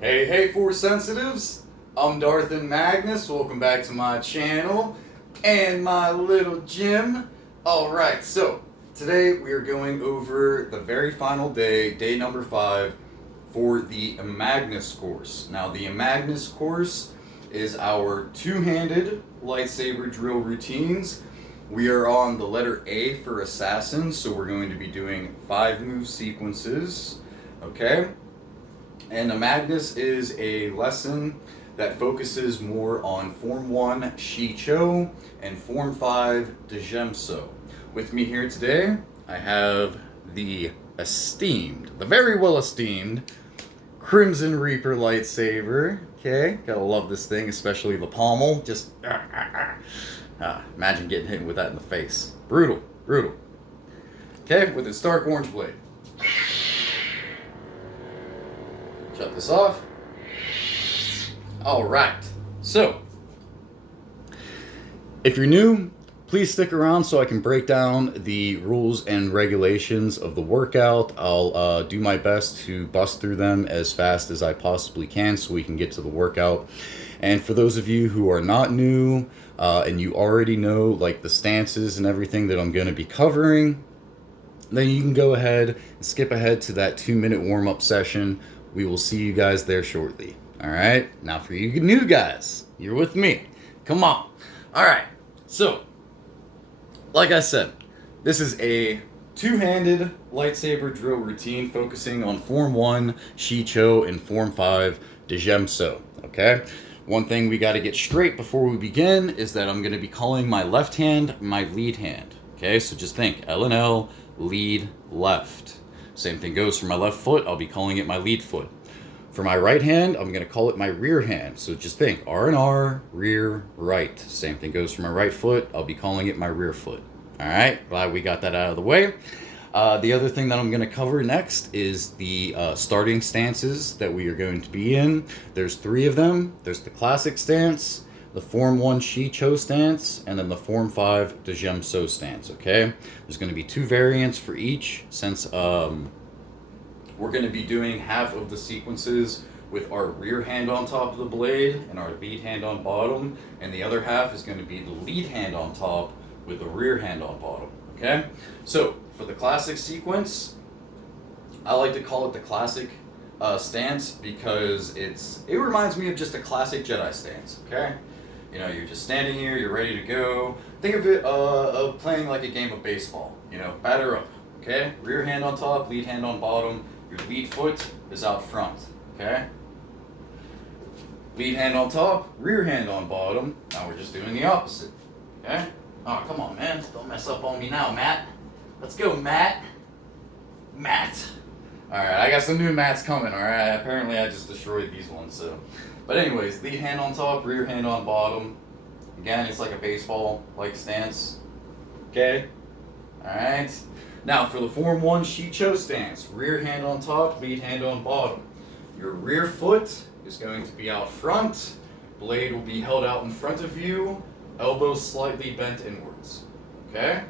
Hey, Force Sensitives! I'm Darth and Magnus. Welcome back to my channel and my little Djem. Alright, so today we are going over the very final day, day number 5, for the IMAGNUS course. Now, the IMAGNUS course is our two-handed lightsaber drill routines. We are on the letter A for Assassin, so we're going to be doing 5 move sequences. Okay? And IMAGNUS is a lesson that focuses more on Form 1 Shii-Cho and Form 5 Djem. With me here today, I have the very well esteemed Crimson Reaper lightsaber. Okay, gotta love this thing, especially the pommel. Just imagine getting hit with that in the face. Brutal. Okay, with its dark orange blade. Shut this off. Alright, so if you're new, please stick around so I can break down the rules and regulations of the workout. I'll do my best to bust through them as fast as I possibly can so we can get to the workout. And for those of you who are not new and you already know like the stances and everything that I'm going to be covering, then you can go ahead and skip ahead to that 2-minute warm-up session. We will see you guys there shortly. Alright, now for you new guys, you're with me. Come on. Alright, so, like I said, this is a two-handed lightsaber drill routine focusing on Form 1 Shii-Cho and Form 5 Djem. Okay? One thing we got to get straight before we begin is that I'm going to be calling my left hand my lead hand. Okay, so just think L and L, lead, left. Same thing goes for my left foot, I'll be calling it my lead foot. For my right hand, I'm going to call it my rear hand. So just think R and R, rear, right. Same thing goes for my right foot, I'll be calling it my rear foot. Alright, glad we got that out of the way. The other thing that I'm going to cover next is the starting stances that we are going to be in. There's 3 of them. There's the classic stance, the Form 1 Shii-Cho stance, and then the Form 5 Djem stance, okay? There's going to be 2 variants for each, since we're going to be doing half of the sequences with our rear hand on top of the blade and our lead hand on bottom, and the other half is going to be the lead hand on top with the rear hand on bottom, okay? So, for the classic sequence, I like to call it the classic stance because it reminds me of just a classic Jedi stance, okay? You know, you're just standing here, you're ready to go. Think of it of playing like a game of baseball. You know, batter up, okay? Rear hand on top, lead hand on bottom. Your lead foot is out front, okay? Lead hand on top, rear hand on bottom. Now we're just doing the opposite, okay? Oh, come on, man. Don't mess up on me now, Matt. Let's go, Matt. Alright, I got some new mats coming, alright? Apparently I just destroyed these ones, so... But anyways, lead hand on top, rear hand on bottom. Again, it's like a baseball-like stance. Okay? Alright. Now, for the Form 1 Shii-Cho stance, rear hand on top, lead hand on bottom. Your rear foot is going to be out front. Blade will be held out in front of you. Elbows slightly bent inwards. Okay?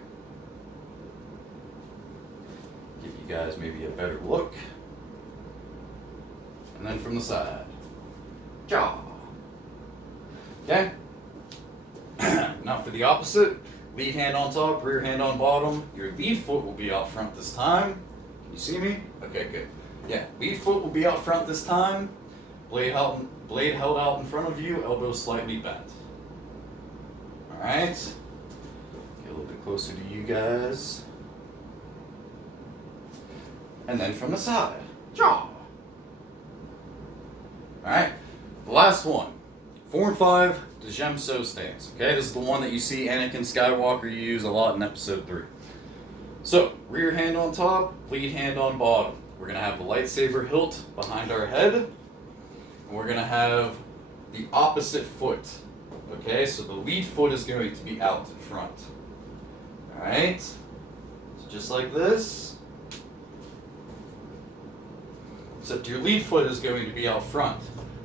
Give you guys maybe a better look. And then from the side. Jaw. Okay? Now for the opposite, lead hand on top, rear hand on bottom. Your lead foot will be out front this time. Can you see me? Okay, good. Yeah, lead foot will be out front this time. Blade held out in front of you, elbows slightly bent. Alright? Get a little bit closer to you guys. And then from the side. Jaw. Alright? The last one, Form 5 Djem stance. Okay, this is the one that you see Anakin Skywalker use a lot in Episode 3. So, rear hand on top, lead hand on bottom. We're going to have the lightsaber hilt behind our head. And we're going to have the opposite foot. Okay, so the lead foot is going to be out in front. Alright, so just like this. Except your lead foot is going to be out front.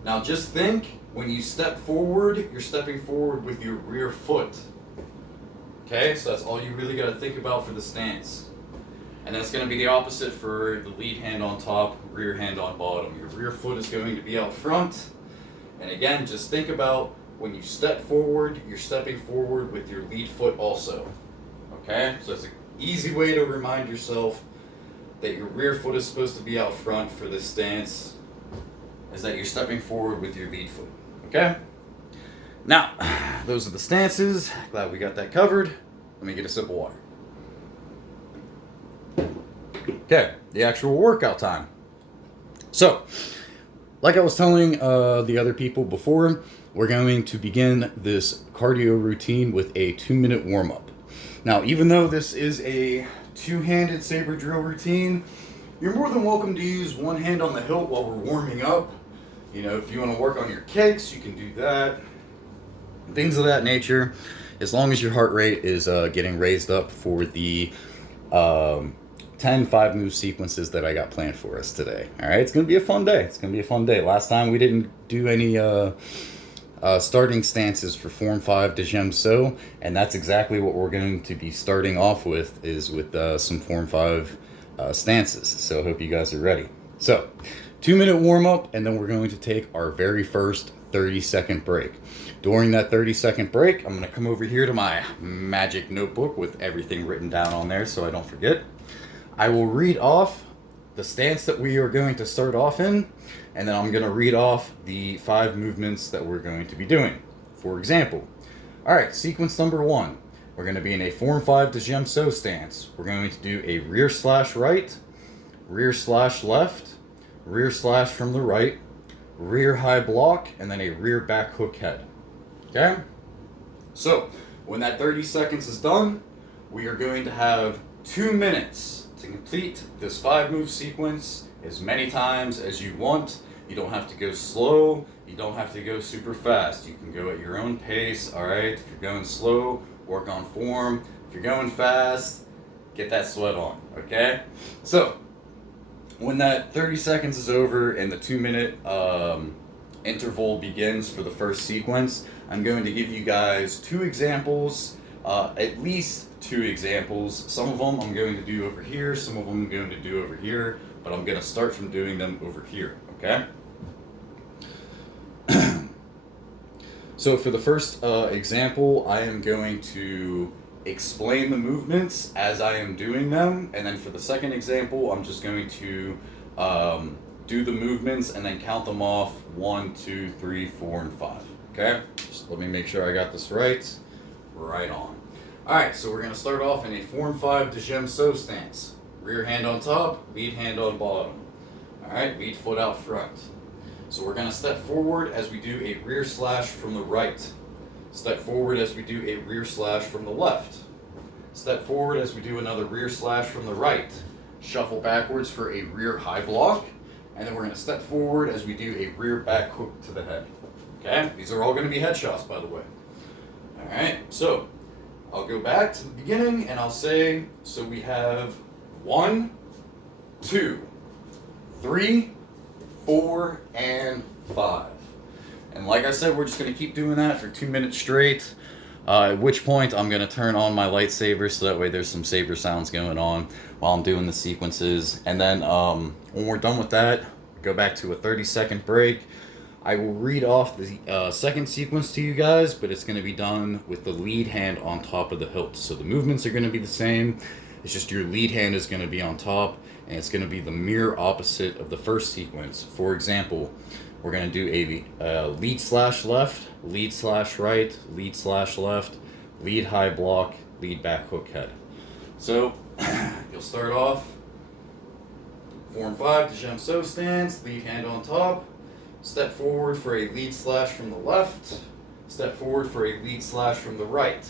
Now just think, when you step forward, you're stepping forward with your rear foot. Okay, so that's all you really got to think about for the stance. And that's going to be the opposite for the lead hand on top, rear hand on bottom. Your rear foot is going to be out front. And again, just think about when you step forward, you're stepping forward with your lead foot also. Okay? So it's an easy way to remind yourself that your rear foot is supposed to be out front for this stance, is that you're stepping forward with your lead foot. Okay? Now, those are the stances. Glad we got that covered. Let me get a sip of water. Okay, the actual workout time. So, like I was telling the other people before, we're going to begin this cardio routine with a 2-minute warm-up. Now, even though this is a two-handed saber drill routine, you're more than welcome to use one hand on the hilt while we're warming up. You know, if you want to work on your kicks, you can do that. Things of that nature, as long as your heart rate is getting raised up for the 10 5-move sequences that I got planned for us today. All right, it's going to be a fun day. It's going to be a fun day. Last time we didn't do any starting stances for Form 5 Djem So, and that's exactly what we're going to be starting off with, is with some Form 5 stances. So I hope you guys are ready. So, 2-minute warm-up, and then we're going to take our very first 30-second break. During that 30-second break, I'm going to come over here to my magic notebook with everything written down on there so I don't forget. I will read off the stance that we are going to start off in, and then I'm going to read off the 5 movements that we're going to be doing. For example, alright, sequence number 1. We're going to be in a Form 5 Djem So stance. We're going to do a rear slash right, rear slash left, rear slash from the right, rear high block, and then a rear back hook head. Okay? So, when that 30 seconds is done, we are going to have 2 minutes to complete this 5-move sequence as many times as you want. You don't have to go slow. You don't have to go super fast. You can go at your own pace, alright? If you're going slow, work on form. If you're going fast, get that sweat on, okay? So, when that 30 seconds is over and the 2-minute interval begins for the first sequence, I'm going to give you guys 2 examples, at least 2 examples. Some of them I'm going to do over here, some of them I'm going to do over here, but I'm going to start from doing them over here, okay? So for the first example, I am going to explain the movements as I am doing them, and then for the second example, I'm just going to do the movements and then count them off 1, 2, 3, 4, and 5, okay? Just let me make sure I got this right. Right on. Alright, so we're going to start off in a Form 5 Djem So stance. Rear hand on top, lead hand on bottom. Alright, lead foot out front. So we're going to step forward as we do a rear slash from the right. Step forward as we do a rear slash from the left. Step forward as we do another rear slash from the right. Shuffle backwards for a rear high block. And then we're going to step forward as we do a rear back hook to the head. Okay? These are all going to be headshots, by the way. Alright, so I'll go back to the beginning and I'll say, so we have 1, 2, 3, 4, and 5. And like I said, we're just going to keep doing that for 2 minutes straight, at which point I'm going to turn on my lightsaber so that way there's some saber sounds going on while I'm doing the sequences. And then when we're done with that, go back to a 30-second break. I will read off the second sequence to you guys, but it's going to be done with the lead hand on top of the hilt. So the movements are going to be the same. It's just your lead hand is going to be on top, and it's going to be the mirror opposite of the first sequence. For example, we're going to do a lead slash left, lead slash right, lead slash left, lead high block, lead back hook head. So you'll start off Form 5 Djem So stance, lead hand on top. Step forward for a lead slash from the left. Step forward for a lead slash from the right.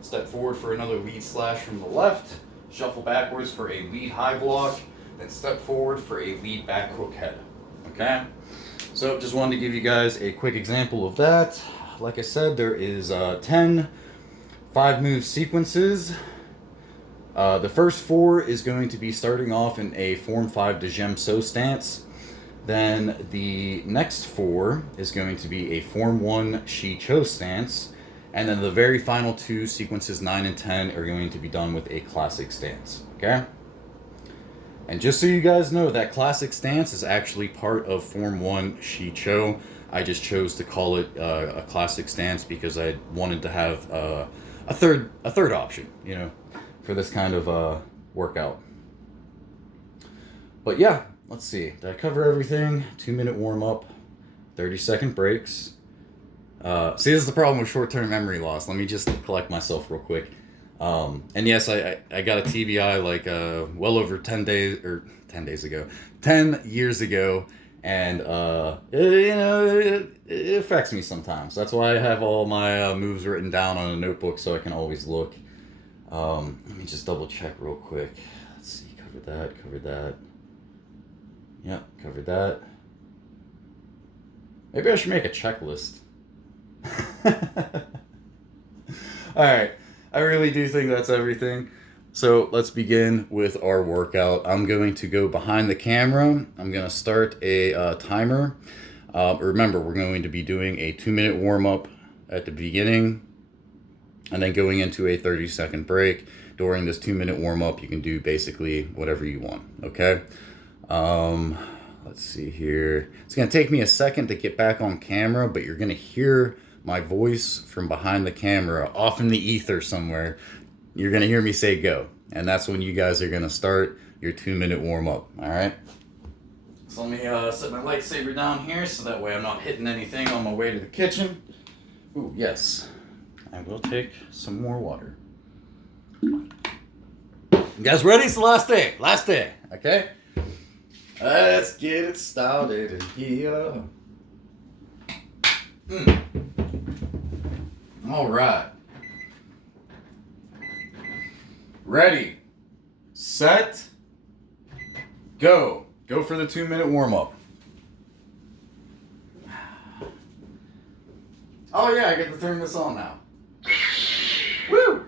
Step forward for another lead slash from the left. Shuffle backwards for a lead high block. Then step forward for a lead back hook head. Okay? So just wanted to give you guys a quick example of that. Like I said, there is 10 5-move sequences. The first 4 is going to be starting off in a Form 5 Djem So stance. Then the next 4 is going to be a Form 1 Shii-Cho stance. And then the very final 2, sequences 9 and 10, are going to be done with a classic stance. Okay? And just so you guys know, that classic stance is actually part of Form 1 Shii-Cho. I just chose to call it a classic stance because I wanted to have a third option, you know, for this kind of workout. But yeah, let's see. Did I cover everything? 2-minute warm-up, 30-second breaks. See, this is the problem with short-term memory loss. Let me just collect myself real quick. And yes, I got a TBI like well over 10 years ago, and you know, it affects me sometimes. That's why I have all my moves written down on a notebook so I can always look. Let me just double check real quick. Let's see, covered that. Yep, covered that. Maybe I should make a checklist. Alright, I really do think that's everything. So let's begin with our workout. I'm going to go behind the camera. I'm going to start a timer. Remember, we're going to be doing a 2-minute warm-up at the beginning and then going into a 30-second break. During this 2-minute warm-up, you can do basically whatever you want, okay? Let's see here. It's going to take me a second to get back on camera, but you're going to hear my voice from behind the camera off in the ether somewhere. You're going to hear me say go. And that's when you guys are going to start your 2-minute warm-up, all right? So let me set my lightsaber down here so that way I'm not hitting anything on my way to the kitchen. Ooh, yes. I will take some more water. You guys ready? It's the last day. Last day, okay? Let's get it started in here. All right. Ready, set, go. Go for the 2-minute warm-up. Oh yeah, I get to turn this on now. Woo!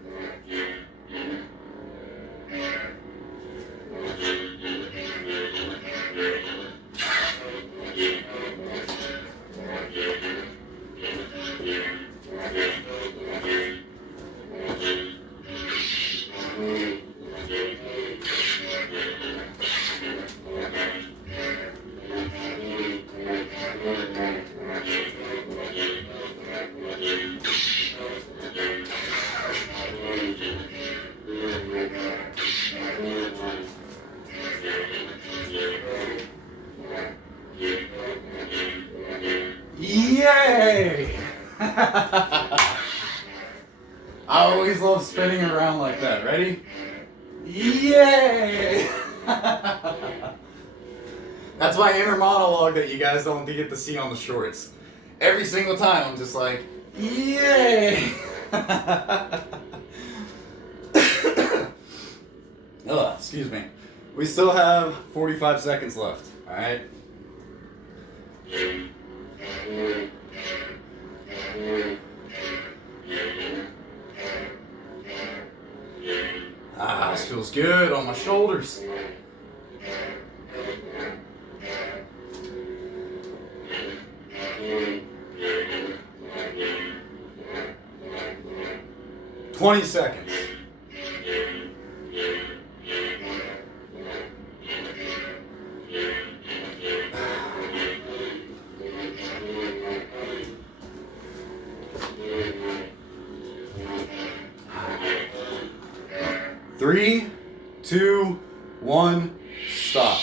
Yay! I always love spinning around like that. Ready? Yay! That's my inner monologue that you guys don't get to see on the shorts. Every single time I'm just like, yay! Ugh, excuse me. We still have 45 seconds left, alright? Ah, this feels good on my shoulders. "20 seconds. Three, two, one, stop.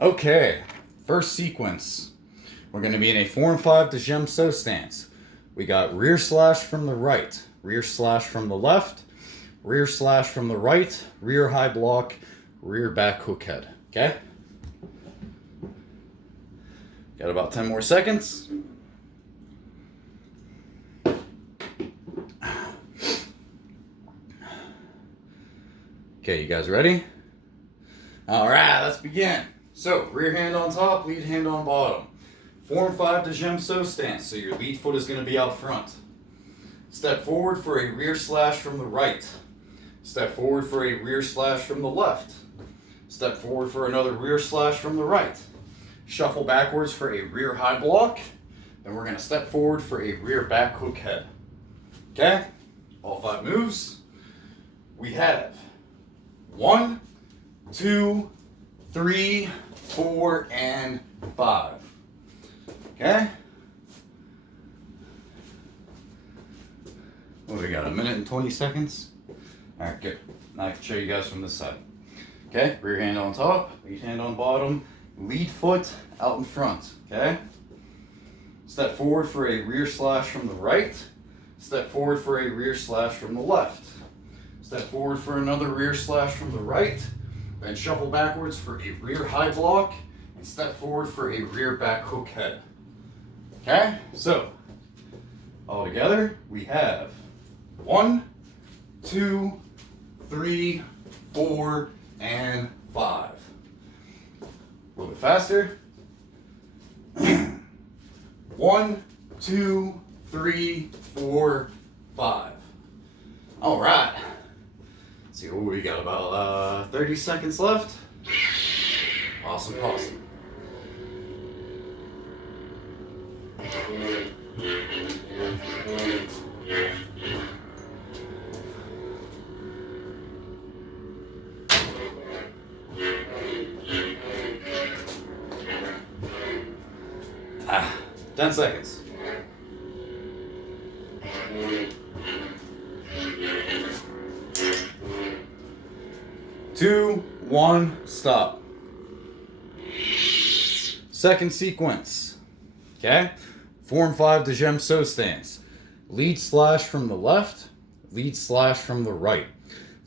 Okay, first sequence. We're going to be in a Form 5 Djem So stance. We got rear slash from the right, rear slash from the left, rear slash from the right, rear high block, rear back hook head. Okay? Got about 10 more seconds. Okay, you guys ready? All right, let's begin. So, rear hand on top, lead hand on bottom. Form 5 Djem So stance, so your lead foot is going to be out front. Step forward for a rear slash from the right. Step forward for a rear slash from the left. Step forward for another rear slash from the right. Shuffle backwards for a rear high block. Then we're going to step forward for a rear back hook head. Okay? All 5 moves. We have 1, 2, 3, 4, and 5. Okay? What we got, a minute and 20 seconds? Alright, good. Now I can show you guys from this side. Okay, rear hand on top, lead hand on bottom, lead foot out in front. Okay? Step forward for a rear slash from the right. Step forward for a rear slash from the left. Step forward for another rear slash from the right. Then shuffle backwards for a rear high block. And step forward for a rear back hook head. Okay? So, all together, we have 1, 2, 3, 4, and 5. A little bit faster. 1, 2, 3, 4, 5. All right. Let's see what we got, about 30 seconds left. Awesome, awesome. Ah, 10 seconds. Two, one, stop. Second sequence. Okay? Form 5 Djem So stance. Lead slash from the left, lead slash from the right.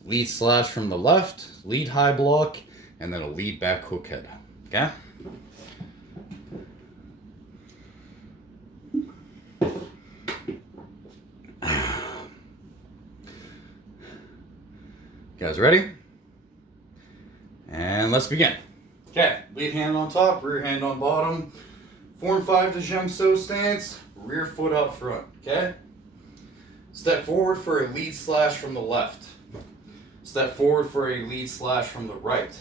Lead slash from the left, lead high block, and then a lead back hook head. Okay? Guys ready? And let's begin. Okay, lead hand on top, rear hand on bottom. Form 5 Djem So stance, rear foot out front. Okay? Step forward for a lead slash from the left. Step forward for a lead slash from the right.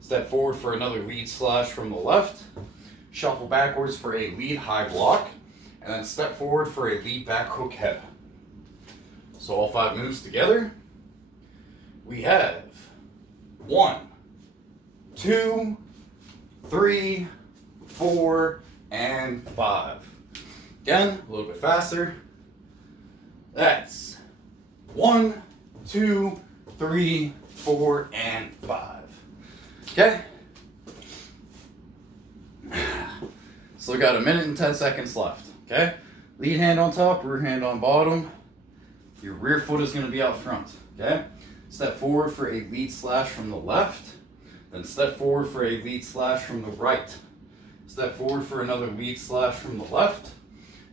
Step forward for another lead slash from the left. Shuffle backwards for a lead high block. And then step forward for a lead back hook head. So all 5 moves together. We have 1, 2, 3, 4, and 5. Again, a little bit faster. That's 1, 2, 3, 4, and 5. Okay? So we got a minute and 10 seconds left. Okay? Lead hand on top, rear hand on bottom. Your rear foot is going to be out front. Okay? Step forward for a lead slash from the left. Then step forward for a lead slash from the right. Step forward for another lead slash from the left.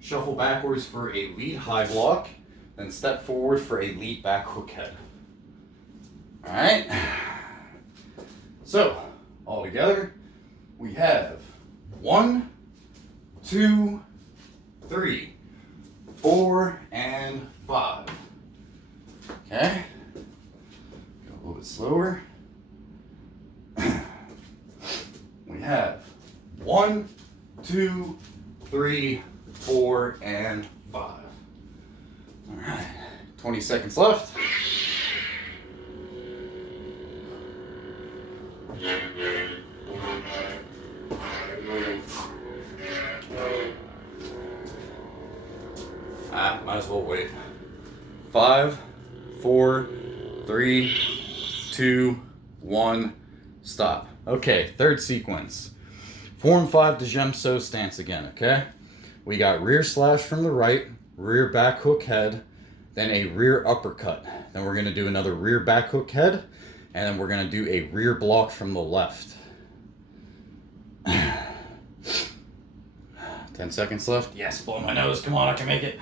Shuffle backwards for a lead high block. Then step forward for a lead back hook head. Alright? So, all together, we have 1, 2, 3, 4, and 5. Okay? Go a little bit slower. We have 1, 2, 3, 4, and 5. All right, 20 seconds left. Might as well wait. 5, 4, 3, 2, 1, stop. Okay, third sequence. Form 5 Djem So stance again, okay? We got rear slash from the right, rear back hook head, then a rear uppercut. Then we're going to do another rear back hook head, and then we're going to do a rear block from the left. 10 seconds left. Yes, blow my nose. Come on, I can make it.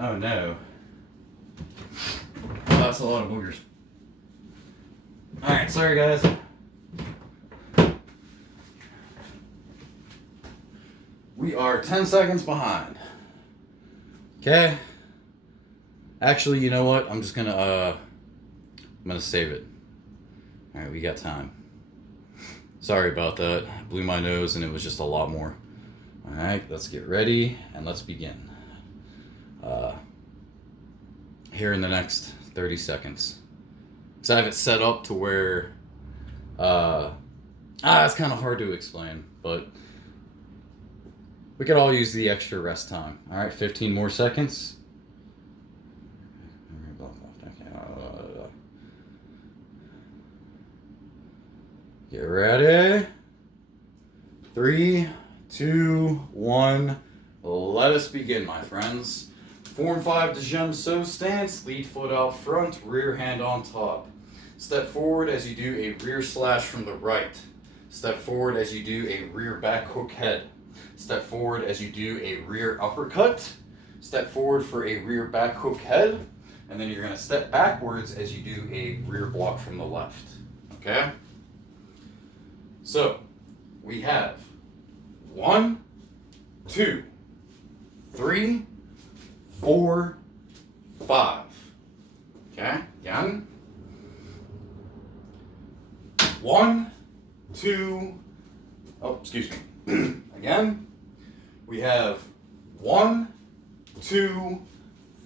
Oh no. Oh, that's a lot of boogers. Alright, sorry guys. We are 10 seconds behind. Okay. Actually, you know what? I'm just gonna save it. Alright, we got time. Sorry about that. I blew my nose and it was just a lot more. Alright, let's get ready and let's begin. Here in the next 30 seconds. So I have it set up to where it's kind of hard to explain, but we could all use the extra rest time. Alright, 15 more seconds. Get ready. 3, 2, 1. Let us begin, my friends. Form 5 Djem So stance, lead foot out front, rear hand on top. Step forward as you do a rear slash from the right. Step forward as you do a rear back hook head. Step forward as you do a rear uppercut. Step forward for a rear back hook head. And then you're going to step backwards as you do a rear block from the left. Okay? So, we have 1, 2, 3, 4, 5. Okay, again. 1, 2, excuse me. Again. We have 1, 2,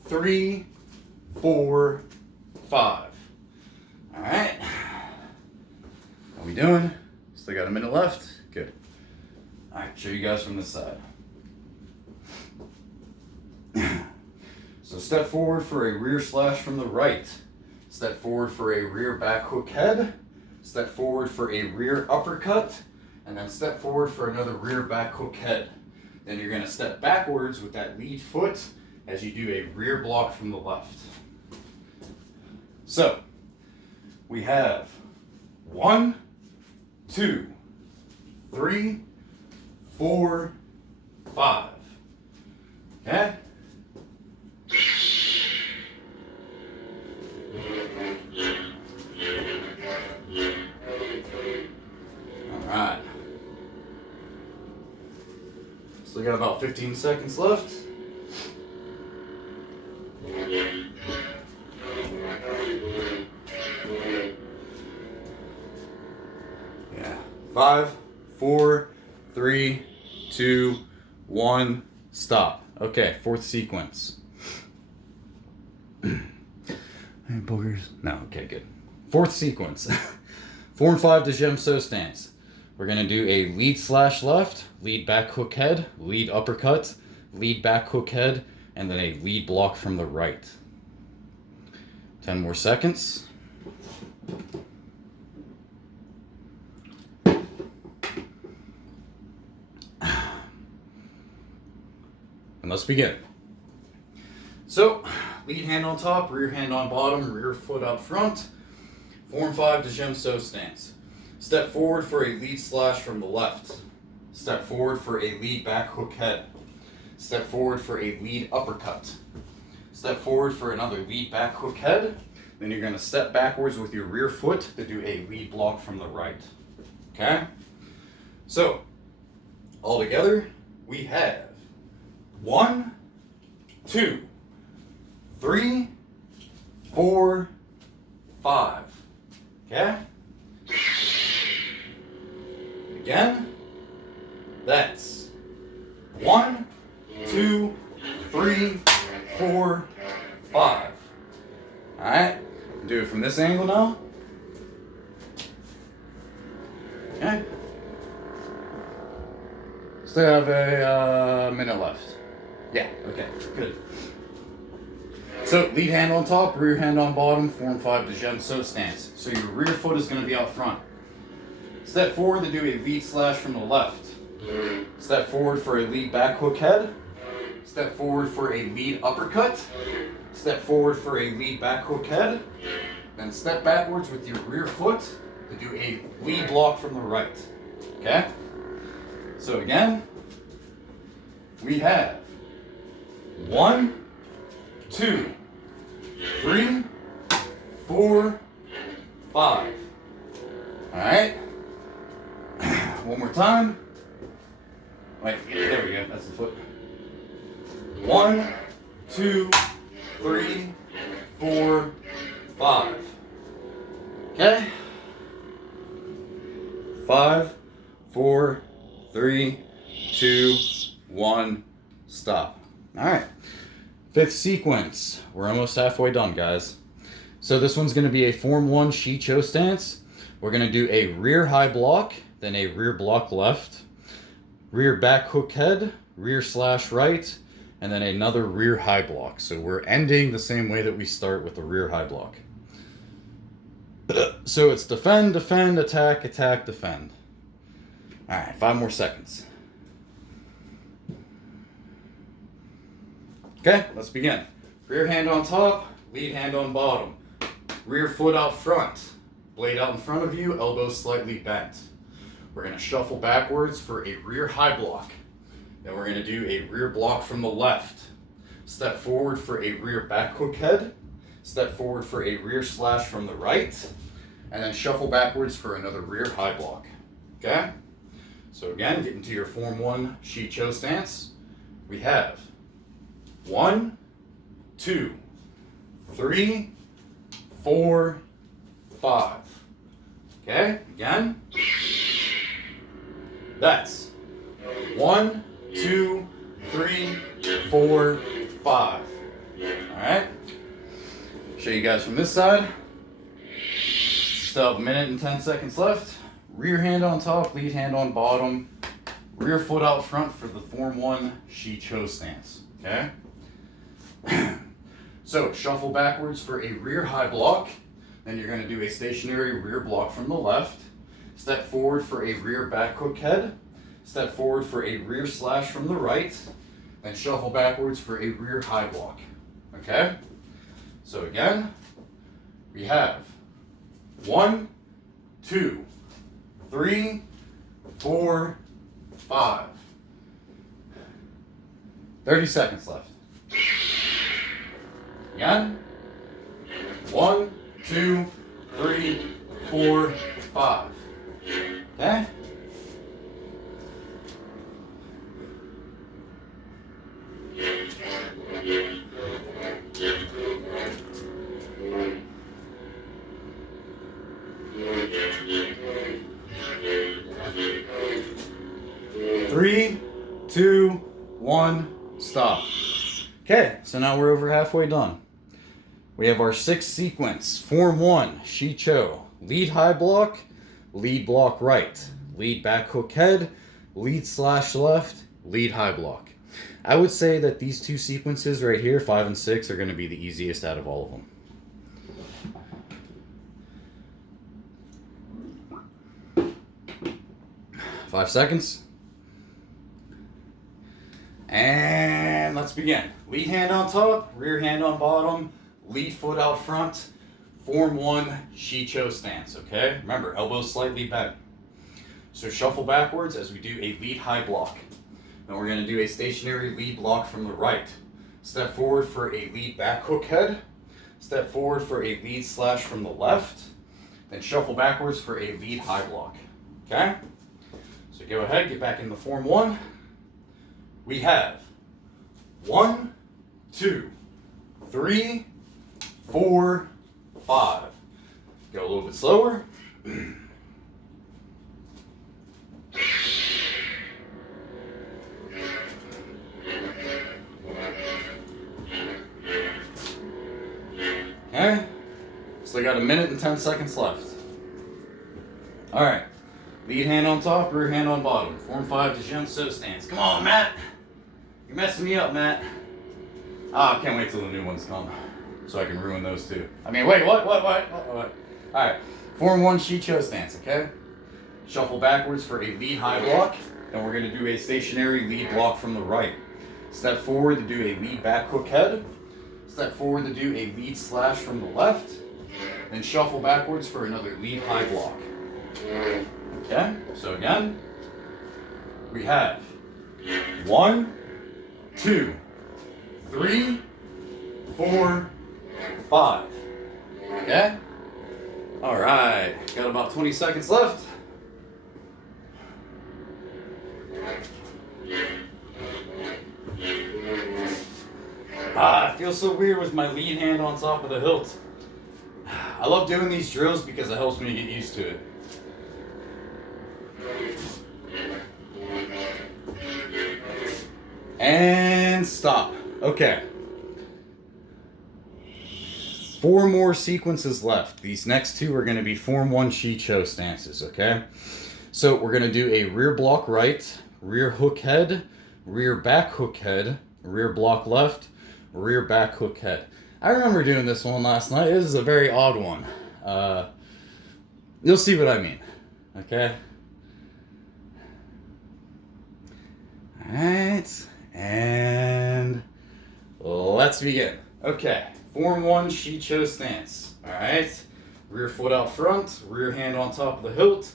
3, 4, 5. All right. How we doing? Still got a minute left? Good. All right, show you guys from this side. So step forward for a rear slash from the right. Step forward for a rear back hook head. Step forward for a rear uppercut. And then step forward for another rear back hook head. Then you're going to step backwards with that lead foot as you do a rear block from the left. So, we have 1, 2, 3, 4, 5. Okay? Alright. Still got about 15 seconds left. Yeah. 5, 4, 3, 2, 1, stop. Okay, fourth sequence. Any boogers? No, okay, good. Fourth sequence. Form 5 Djem So stance. We're going to do a lead slash left, lead back hook head, lead uppercut, lead back hook head, and then a lead block from the right. 10 more seconds. And let's begin. So, lead hand on top, rear hand on bottom, rear foot out front. Form 5 Djem So stance. Step forward for a lead slash from the left. Step forward for a lead back hook head. Step forward for a lead uppercut. Step forward for another lead back hook head. Then you're going to step backwards with your rear foot to do a lead block from the right. Okay? So, all together, we have 1, 2, 3, 4, 5. Okay? Again, that's 1, 2, 3, 4, 5. Alright, do it from this angle now. Okay. Still have a minute left. Yeah, okay, good. So, lead hand on top, rear hand on bottom, form 5 Djem So stance. So your rear foot is going to be out front. Step forward to do a lead slash from the left. Step forward for a lead back hook head. Step forward for a lead uppercut. Step forward for a lead back hook head. Then step backwards with your rear foot to do a lead block from the right. Okay? So again, we have 1, 2, 3, 4, 5. Alright? One more time. Wait, there we go. That's the foot. 1, 2, 3, 4, 5. Okay? 5, 4, 3, 2, 5th sequence. We're almost halfway done, guys. So this one's going to be a Form 1 Shii-Cho stance. We're going to do a rear high block, then a rear block left, rear back hook head, rear slash right, and then another rear high block. So we're ending the same way that we start with the rear high block. So it's defend, defend, attack, attack, defend. Alright, 5 more seconds. Okay, let's begin. Rear hand on top, lead hand on bottom. Rear foot out front, blade out in front of you, elbows slightly bent. We're going to shuffle backwards for a rear high block. Then we're going to do a rear block from the left. Step forward for a rear back hook head. Step forward for a rear slash from the right. And then shuffle backwards for another rear high block. Okay? So again, get into your Form 1 Shii-Cho stance. We have 1, 2, 3, 4, 5. Okay, again. That's 1, 2, 3, 4, 5. Alright. Show you guys from this side. Still have 1 minute and 10 seconds left. Rear hand on top, lead hand on bottom. Rear foot out front for the Form 1 Shii-Cho stance. Okay? So, shuffle backwards for a rear high block. Then you're going to do a stationary rear block from the left. Step forward for a rear back hook head. Step forward for a rear slash from the right. Then shuffle backwards for a rear high block. Okay? So again, we have 1, 2, 3, 4, 5. 30 seconds left. Again. 1, 2, 3, 4, 5. Okay? Three, 2, 1, stop. Okay, so now we're over halfway done. We have our 6th sequence. Form 1, Shii-Cho. Lead high block, lead block right. Lead back hook head, lead slash left, lead high block. I would say that these 2 sequences right here, 5 and 6, are going to be the easiest out of all of them. Five seconds. And let's begin. Lead hand on top, rear hand on bottom, lead foot out front, Form 1 Shii-Cho stance, okay? Remember, elbows slightly bent. So shuffle backwards as we do a lead high block. Then we're going to do a stationary lead block from the right. Step forward for a lead back hook head. Step forward for a lead slash from the left. Then shuffle backwards for a lead high block, okay? So go ahead, get back into Form 1. We have 1, 2, 3, 4, 5. Go a little bit slower. Okay. Still got 1 minute and 10 seconds left. Alright. Lead hand on top, rear hand on bottom. Form 5 Djem so stance. Come on, Matt. You're messing me up, Matt. Ah, I can't wait till the new ones come. So I can ruin those too. I mean, wait, what? Alright. Form 1 Shii-Cho stance, okay? Shuffle backwards for a lead high block. Then we're going to do a stationary lead block from the right. Step forward to do a lead back hook head. Step forward to do a lead slash from the left. Then shuffle backwards for another lead high block. Okay, so again, we have 1, 2, 3, 4, 5. Okay? Alright, got about 20 seconds left. It feels so weird with my lead hand on top of the hilt. I love doing these drills because it helps me get used to it. And stop. Okay. 4 more sequences left. These next 2 are going to be Form 1 Shii-Cho stances, okay? So we're going to do a rear block right, rear hook head, rear back hook head, rear block left, rear back hook head. I remember doing this one last night. This is a very odd one. You'll see what I mean, okay? Alright, and let's begin. Okay, Form 1 Shii-Cho stance. Alright, rear foot out front, rear hand on top of the hilt,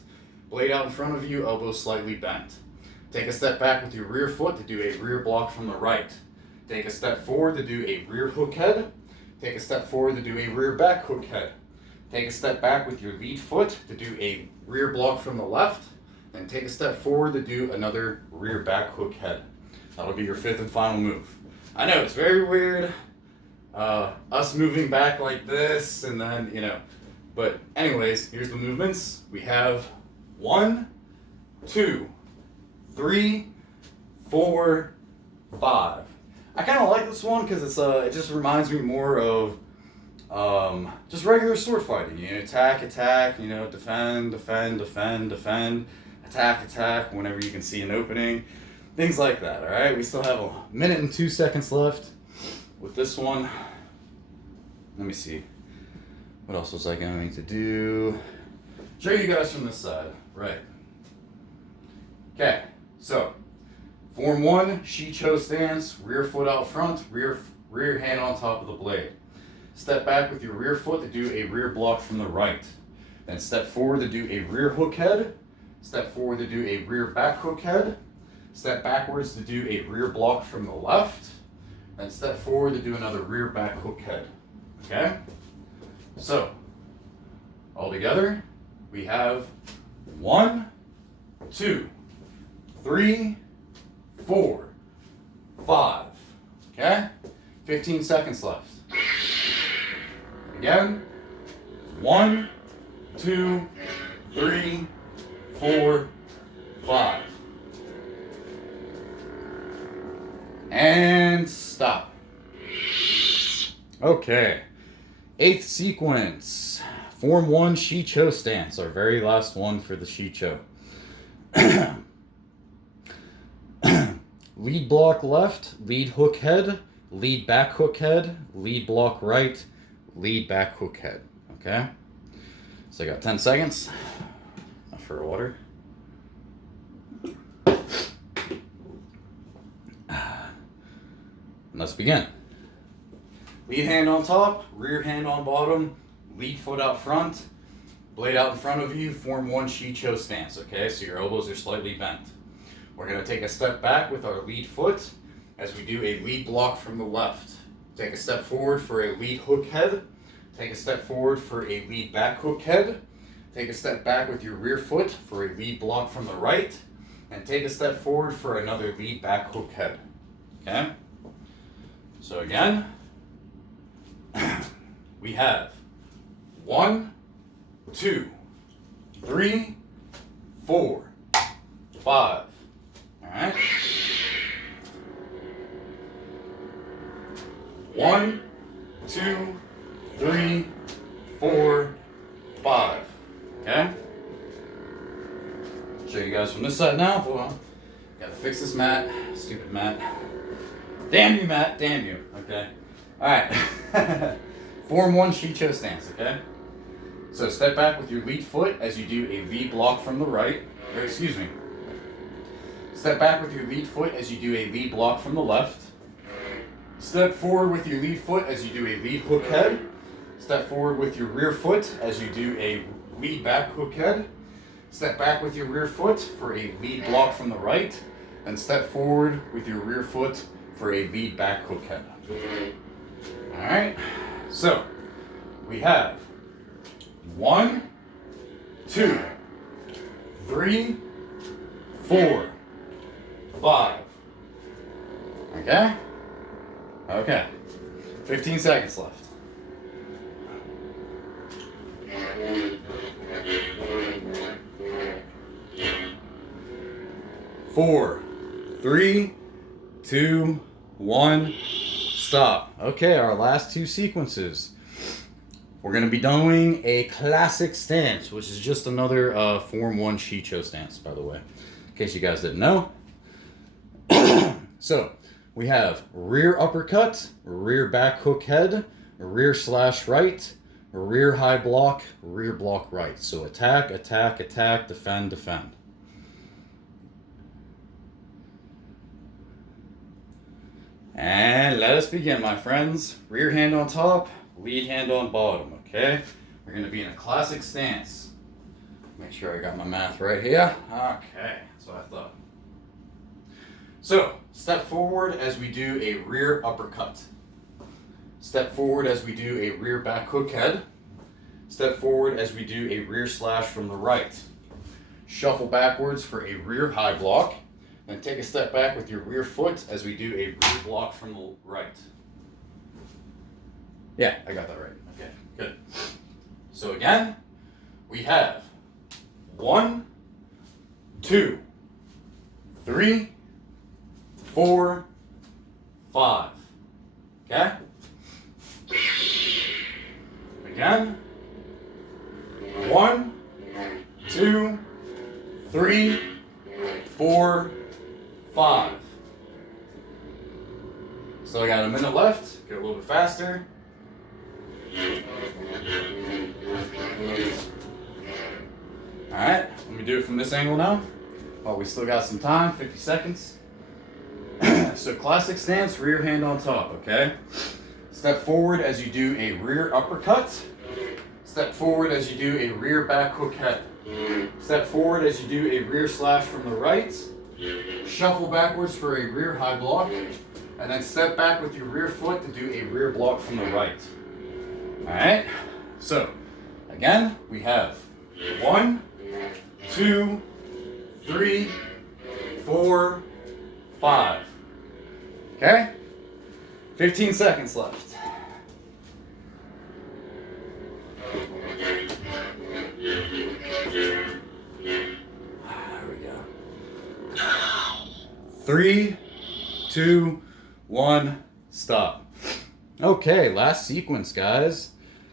blade out in front of you, elbow slightly bent. Take a step back with your rear foot to do a rear block from the right. Take a step forward to do a rear hook head. Take a step forward to do a rear back hook head. Take a step back with your lead foot to do a rear block from the left. And take a step forward to do another rear back hook head. That'll be your 5th and final move. I know, it's very weird. Us moving back like this and then, you know. But anyways, here's the movements. We have 1, 2, 3, 4, 5. I kind of like this one because it just reminds me more of just regular sword fighting. You know, attack, attack. You know, defend, defend, defend, defend. Attack, attack. Whenever you can see an opening, things like that. All right. We still have a minute and 2 seconds left with this one. Let me see. What else was I going to do? Show you guys from this side. Right. Okay. So. Form 1, Shii-Cho stance, rear foot out front, rear hand on top of the blade. Step back with your rear foot to do a rear block from the right. Then step forward to do a rear hook head. Step forward to do a rear back hook head. Step backwards to do a rear block from the left. Then step forward to do another rear back hook head. Okay? So, all together, we have 1, 2, 3, 4, 5. Okay? 15 seconds left. Again. 1, 2, 3, 4, 5. And stop. Okay. 8th sequence. Form 1 Shii-Cho stance. Our very last one for the Shii-Cho. Lead block left, lead hook head, lead back hook head, lead block right, lead back hook head. Okay? So I got 10 seconds. For water. Let's begin. Lead hand on top, rear hand on bottom, lead foot out front, blade out in front of you, Form 1 Shii-Cho stance. Okay? So your elbows are slightly bent. We're going to take a step back with our lead foot as we do a lead block from the left. Take a step forward for a lead hook head. Take a step forward for a lead back hook head. Take a step back with your rear foot for a lead block from the right. And take a step forward for another lead back hook head. Okay? So again, we have 1, 2, 3, 4, 5. Alright? 1, 2, 3, 4, 5. Okay? Show you guys from this side now. Hold on. Gotta fix this mat. Stupid mat. Damn you, Matt. Damn you. Okay. Alright. Form 1 Shii-Cho stance. Okay? So step back with your lead foot as you do a lead block from the right. Or excuse me. Step back with your lead foot as you do a lead block from the left. Step forward with your lead foot as you do a lead hook head. Step forward with your rear foot as you do a lead back hook head. Step back with your rear foot for a lead block from the right. Then step forward with your rear foot for a lead back hook head. Alright, so we have 1, 2, 3, 4, 5. Okay? Okay. 15 seconds left. 4, 3, 2, 1, stop. Okay, our last 2 sequences. we're going to be doing a classic stance, which is just another Form 1 Shii-Cho stance, by the way, in case you guys didn't know. So, we have rear uppercut, rear back hook head, rear slash right, rear high block, rear block right. So attack, attack, attack, defend, defend. And let us begin, my friends. Rear hand on top, lead hand on bottom, okay? We're going to be in a classic stance. Make sure I got my math right here. Okay, that's what I thought. So, step forward as we do a rear uppercut. Step forward as we do a rear back hook head. Step forward as we do a rear slash from the right. Shuffle backwards for a rear high block. Then take a step back with your rear foot as we do a rear block from the right. Yeah, I got that right. Okay, good. So again, we have 1, 2, 3, 4, 5. Okay? Again. 1, 2, 3, 4, 5. So I got a minute left. Get a little bit faster. Alright, let me do it from this angle now. While we still got some time, 50 seconds. So classic stance, rear hand on top, okay? Step forward as you do a rear uppercut. Step forward as you do a rear back hook head. Step forward as you do a rear slash from the right. Shuffle backwards for a rear high block. And then step back with your rear foot to do a rear block from the right. Alright? So, again, we have 1, 2, 3, 4, 5. Okay? 15 seconds left. There we go. 3, 2, 1, stop. Okay, last sequence, guys.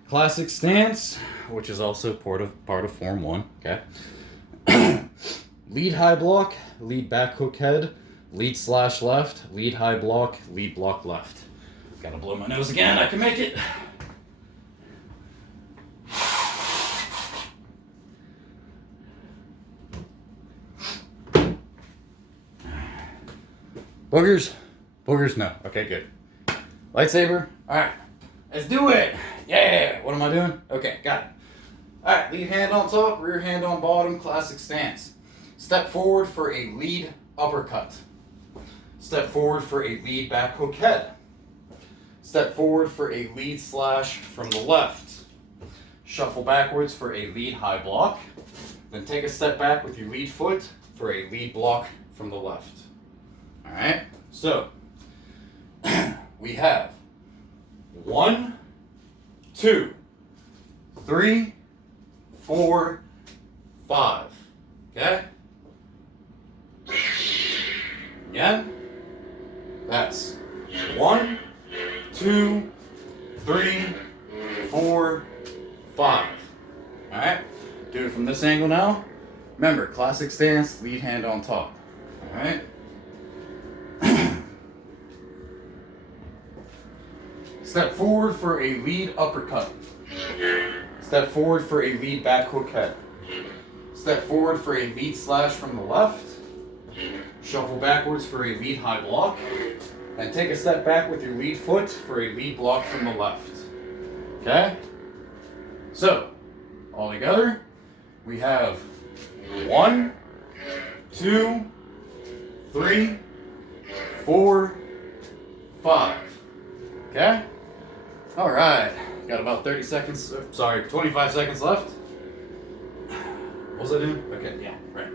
Classic stance, which is also part of Form 1, okay? Lead high block, lead back hook head, lead slash left, lead high block, lead block left. Gotta blow my nose again, I can make it. Boogers? Boogers, no. Okay, good. Lightsaber? Alright. Let's do it! Yeah! What am I doing? Okay, got it. Alright, lead hand on top, rear hand on bottom, classic stance. Step forward for a lead uppercut. Step forward for a lead back hook head. Step forward for a lead slash from the left. Shuffle backwards for a lead high block. Then take a step back with your lead foot for a lead block from the left. Alright, so we have 1, 2, 3, 4, 5. Okay? Again, that's 1, 2, 3, 4, 5. Alright? Do it from this angle now. Remember, classic stance, lead hand on top. Alright? Step forward for a lead uppercut. Step forward for a lead back hook head. Step forward for a lead slash from the left. Shuffle backwards for a lead high block. And take a step back with your lead foot for a lead block from the left. Okay? So, all together, we have 1, 2, 3, 4, 5. Okay? All right. Got about 30 seconds, sorry, 25 seconds left. What was I doing? Okay, yeah, right.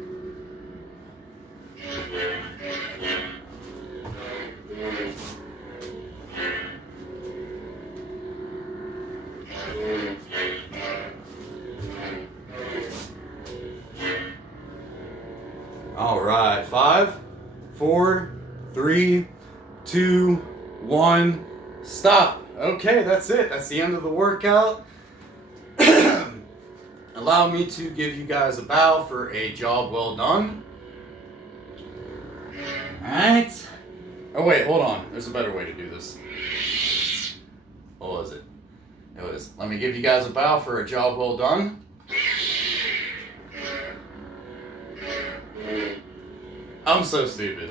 All right, 5, 4, 3, 2, 1, stop. Okay, that's it. That's the end of the workout. Allow me to give you guys a bow for a job well done. Alright. Oh wait, hold on. There's a better way to do this. What was it? It was, let me give you guys a bow for a job well done. I'm so stupid.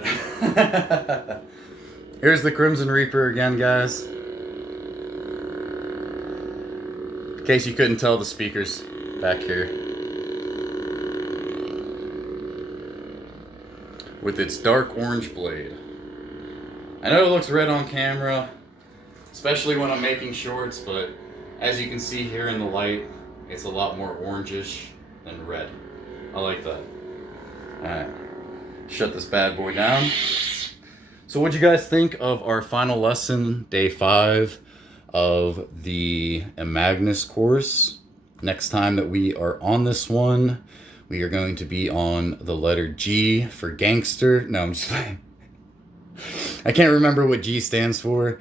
Here's the Crimson Reaper again, guys. In case you couldn't tell, the speakers back here. With its dark orange blade. I know it looks red on camera, especially when I'm making shorts, but as you can see here in the light, it's a lot more orangish than red. I like that. Alright, shut this bad boy down. So what'd you guys think of our final lesson, day 5 of the IMAGNUS course? Next time that we are on this one, we are going to be on the letter G for gangster. No, I'm just playing. I can't remember what G stands for.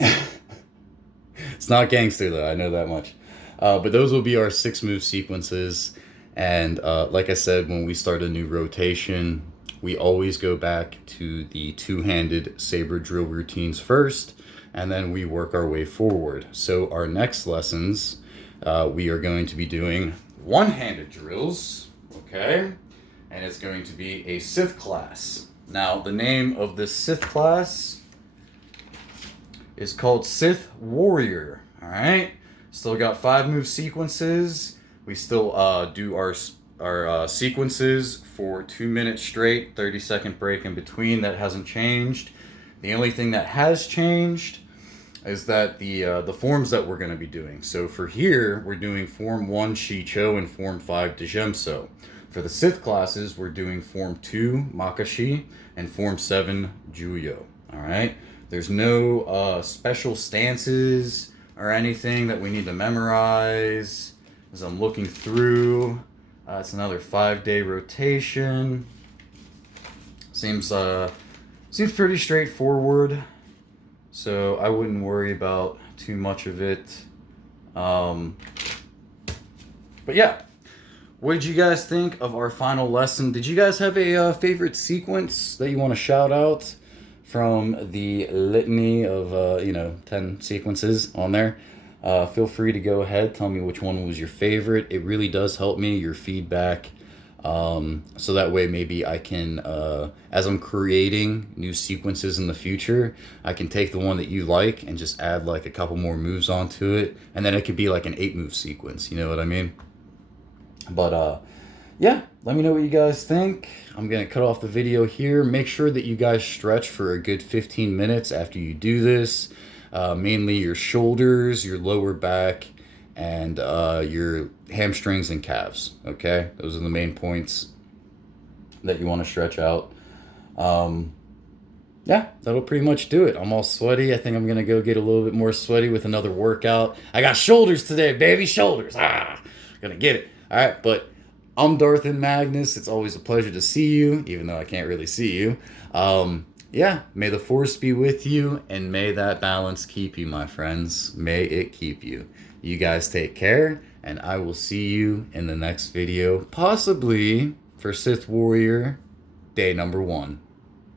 It's not gangster though, I know that much. But those will be our 6 move sequences. And like I said, when we start a new rotation, we always go back to the 2-handed saber drill routines first, and then we work our way forward. So our next lessons, we are going to be doing 1-handed drills, okay? And it's going to be a Sith class. Now, the name of this Sith class is called Sith Warrior, all right? Still got 5 move sequences. We still do our sequences for 2 minutes straight, 30-second break in between. That hasn't changed. The only thing that has changed is that the forms that we're going to be doing. So for here, we're doing Form 1 Shii-Cho and Form 5 Djem. For the Sith classes, we're doing Form 2 Makashi and Form 7 Juyo. All right? There's no special stances or anything that we need to memorize. As I'm looking through, it's another 5-day rotation. Seems pretty straightforward, so I wouldn't worry about too much of it. But yeah, what did you guys think of our final lesson? Did you guys have a favorite sequence that you want to shout out from the litany of 10 sequences on there? Feel free to go ahead, tell me which one was your favorite. It really does help me, your feedback. So that way maybe I can, as I'm creating new sequences in the future, I can take the one that you like and just add like a couple more moves onto it. And then it could be like an 8-move sequence, you know what I mean? But yeah, let me know what you guys think. I'm going to cut off the video here. Make sure that you guys stretch for a good 15 minutes after you do this. Mainly your shoulders, your lower back, and your hamstrings and calves, okay? Those are the main points that you want to stretch out. Yeah, that'll pretty much do it. I'm all sweaty. I think I'm going to go get a little bit more sweaty with another workout. I got shoulders today, baby, shoulders. Gonna get it. All right, but I'm Darth and Magnus. It's always a pleasure to see you, even though I can't really see you. Yeah, may the Force be with you, and may that balance keep you, my friends. May it keep you. You guys take care, and I will see you in the next video, possibly for Sith Warrior, day number 1.